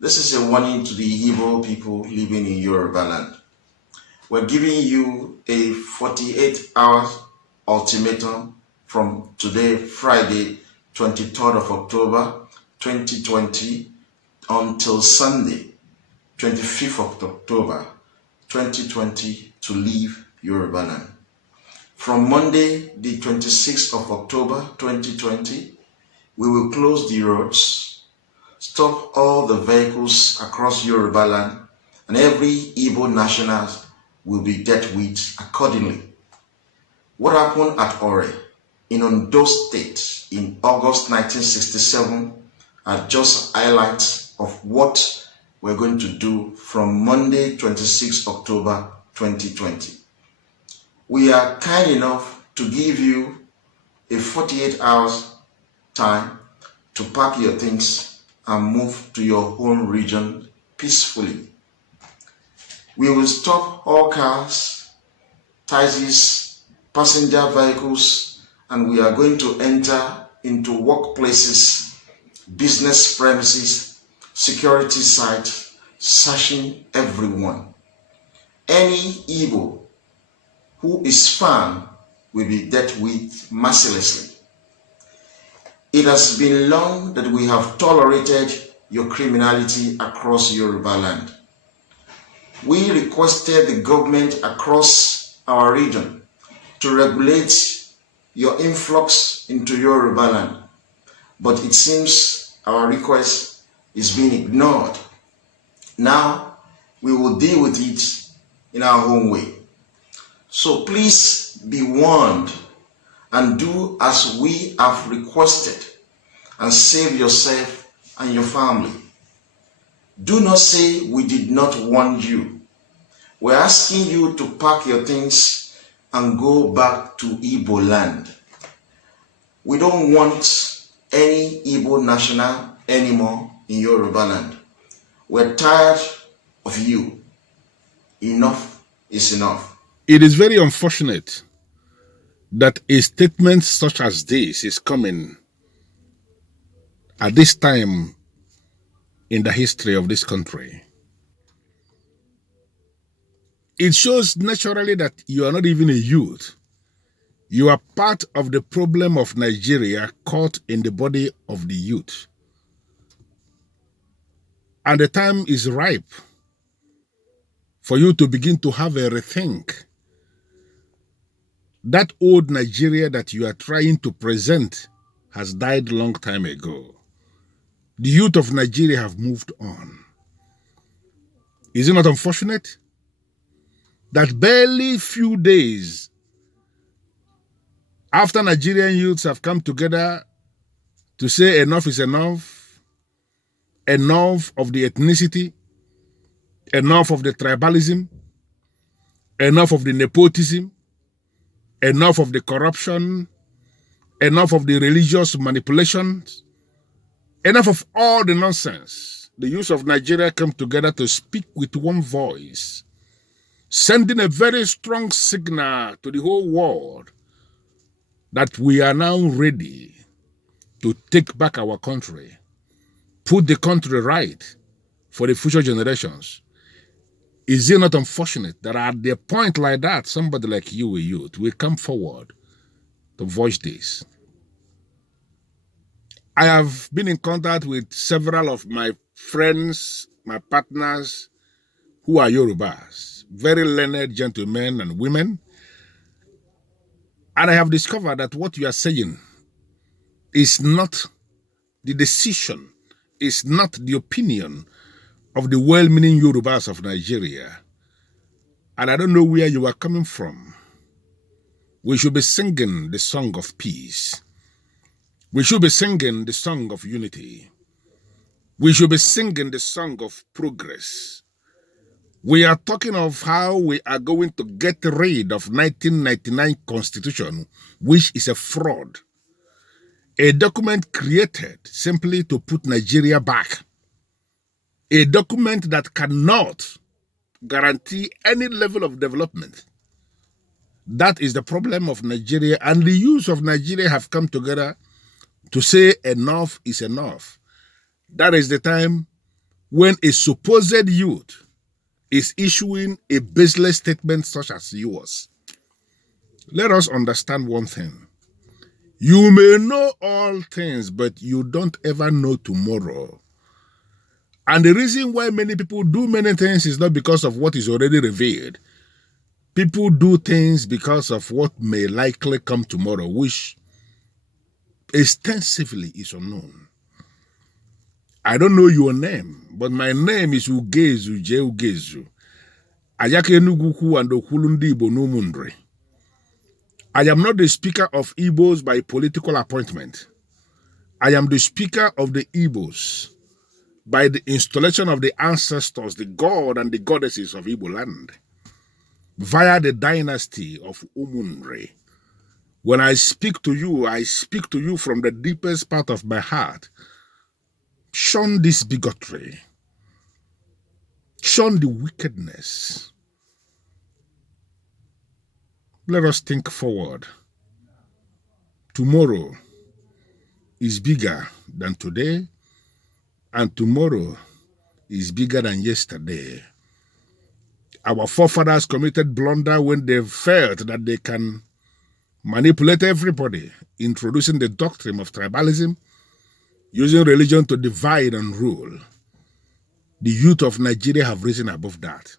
This is a warning to the Igbo people living in Yoruba land. We're giving you a 48 hours ultimatum from today, Friday, 23rd of October 2020, until Sunday, 25th of October 2020, to leave Yoruba land. From Monday, the 26th of October 2020, we will close the roads, stop all the vehicles across Yoruba land, and every Igbo national will be dealt with accordingly. What happened at Ore in Ondo State in August 1967 are just highlights of what we're going to do from Monday, 26 October 2020. We are kind enough to give you a 48 hours time to pack your things and move to your home region peacefully. We will stop all cars, taxis, passenger vehicles, and we are going to enter into workplaces, business premises, security sites, searching everyone. Any Igbo who is found will be dealt with mercilessly. It has been long that we have tolerated your criminality across Yoruba land. We requested the government across our region to regulate your influx into Yoruba land, but it seems our request is being ignored. Now, we will deal with it in our own way. So please be warned and do as we have requested and save yourself and your family. Do not say we did not warn you. We're asking you to pack your things and go back to Igbo land. We don't want any Igbo national anymore in Yoruba land. We're tired of you. Enough is enough. It is very unfortunate that a statement such as this is coming at this time in the history of this country. It shows naturally that you are not even a youth. You are part of the problem of Nigeria caught in the body of the youth. And the time is ripe for you to begin to have a rethink. That old Nigeria that you are trying to present has died long time ago. The youth of Nigeria have moved on. Is it not unfortunate that barely few days after Nigerian youths have come together to say enough is enough, enough of the ethnicity, enough of the tribalism, enough of the nepotism, enough of the corruption, enough of the religious manipulations, enough of all the nonsense, the youth of Nigeria come together to speak with one voice, sending a very strong signal to the whole world that we are now ready to take back our country, put the country right for the future generations. Is it not unfortunate that at the point like that, somebody like you, a youth, will come forward to voice this? I have been in contact with several of my friends, my partners, who are Yorubas, very learned gentlemen and women. And I have discovered that what you are saying is not the decision, is not the opinion of the well-meaning Yorubas of Nigeria. And I don't know where you are coming from. We should be singing the song of peace. We should be singing the song of unity. We should be singing the song of progress. We are talking of how we are going to get rid of 1999 Constitution, which is a fraud. A document created simply to put Nigeria back. A document that cannot guarantee any level of development. That is the problem of Nigeria, and the youth of Nigeria have come together to say enough is enough. That is the time when a supposed youth is issuing a baseless statement such as yours. Let us understand one thing. You may know all things, but you don't ever know tomorrow. And the reason why many people do many things is not because of what is already revealed. People do things because of what may likely come tomorrow, which extensively is unknown. I don't know your name, but my name is Ugezu Je Ugezu. Ayake Nugukwu and Okulundi Igbo Numundre. I am not the speaker of Igbos by political appointment. I am the speaker of the Igbos by the installation of the ancestors, the god and the goddesses of Igbo land, via the dynasty of Umunre. When I speak to you from the deepest part of my heart. Shun this bigotry. Shun the wickedness. Let us think forward. Tomorrow is bigger than today, and tomorrow is bigger than yesterday. Our forefathers committed blunder when they felt that they can manipulate everybody, introducing the doctrine of tribalism, using religion to divide and rule. The youth of Nigeria have risen above that.